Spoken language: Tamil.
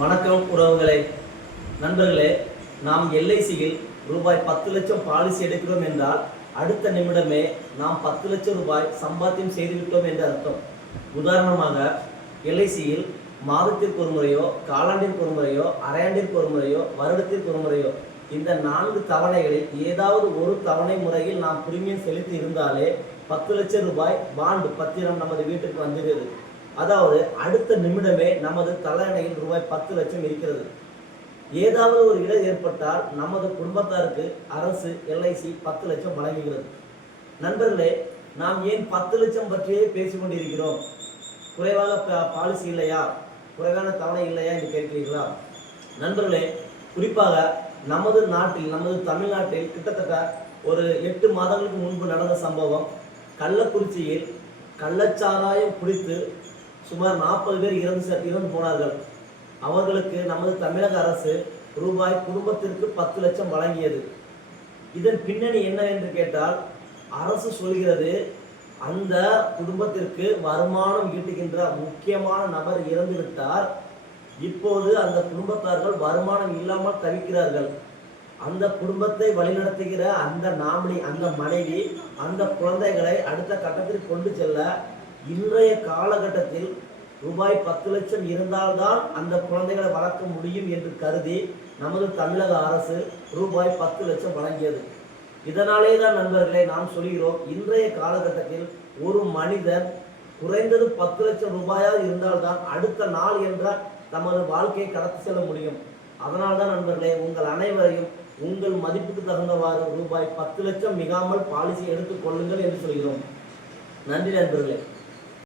வணக்கம் உறவுகளே, நண்பர்களே. நாம் எல்ஐசியில் ரூபாய் 10 லட்சம் பாலிசி எடுக்கிறோம் என்றால் அடுத்த நிமிடமே நாம் 10 லட்சம் ரூபாய் சம்பாத்தியம் செய்துவிட்டோம் என்று அர்த்தம். உதாரணமாக, எல்ஐசியில் மாதத்திற்கு ஒரு முறையோ, காலாண்டிற்கு ஒரு முறையோ, அரையாண்டிற்கு ஒரு முறையோ, வருடத்திற்கு ஒரு முறையோ, இந்த 4 தவணைகளில் ஏதாவது ஒரு தவணை முறையில் நாம் பிரீமியம் செலுத்தி இருந்தாலே 10 லட்சம் ரூபாய் பாண்டு பத்திரம் நமது வீட்டுக்கு வந்துடுது. அதாவது அடுத்த நிமிடமே நமது தலையணையில் ரூபாய் 10 லட்சம் இருக்கிறது. ஏதாவது ஒரு இடம் ஏற்பட்டால் நமது குடும்பத்தாருக்கு அரசு எல்ஐசி 10 லட்சம் வழங்குகிறது. நண்பர்களே, நாம் ஏன் 10 லட்சம் பற்றியே பேசிக்கொண்டிருக்கிறோம்? குறைவாக பாலிசி இல்லையா, குறைவான தவணை இல்லையா என்று கேட்கிறீர்களா? நண்பர்களே, குறிப்பாக நமது நாட்டில், நமது தமிழ்நாட்டில் கிட்டத்தட்ட ஒரு 8 மாதங்களுக்கு முன்பு நடந்த சம்பவம். கள்ளக்குறிச்சியில் கள்ளச்சாராயம் குடித்து சுமார் 40 பேர் இறந்து போனார்கள். அவர்களுக்கு நமது தமிழக அரசு ரூபாய் குடும்பத்திற்கு 10 லட்சம் வழங்கியது. இதன் பின்னணி என்ன என்று கேட்டால், அரசு சொல்கிறது, அந்த குடும்பத்திற்கு வருமானம் ஈட்டுகின்ற முக்கியமான நபர் இறந்துவிட்டார். இப்போது அந்த குடும்பத்தார்கள் வருமானம் இல்லாமல் தவிக்கிறார்கள். அந்த குடும்பத்தை வழிநடத்துகிற அந்த நாமினி, அந்த மனைவி, அந்த குழந்தைகளை அடுத்த கட்டத்திற்கு கொண்டு செல்ல இன்றைய காலகட்டத்தில் ரூபாய் 10 லட்சம் இருந்தால்தான் அந்த குழந்தைகளை வளர்க்க முடியும் என்று கருதி நமது தமிழக அரசு ரூபாய் 10 லட்சம் வழங்கியது. இதனாலே தான் நண்பர்களே நாம் சொல்கிறோம், இன்றைய காலகட்டத்தில் ஒரு மனிதன் குறைந்தது 10 லட்சம் ரூபாயாக இருந்தால்தான் அடுத்த நாள் என்ற தமது வாழ்க்கையை கடத்தி செல்ல முடியும். அதனால்தான் நண்பர்களே, உங்கள் அனைவரையும் உங்கள் மதிப்புக்கு தகுந்தவாறு ரூபாய் 10 லட்சம் மிகாமல் பாலிசி எடுத்துக் கொள்ளுங்கள் என்று சொல்கிறோம். நன்றி நண்பர்களே.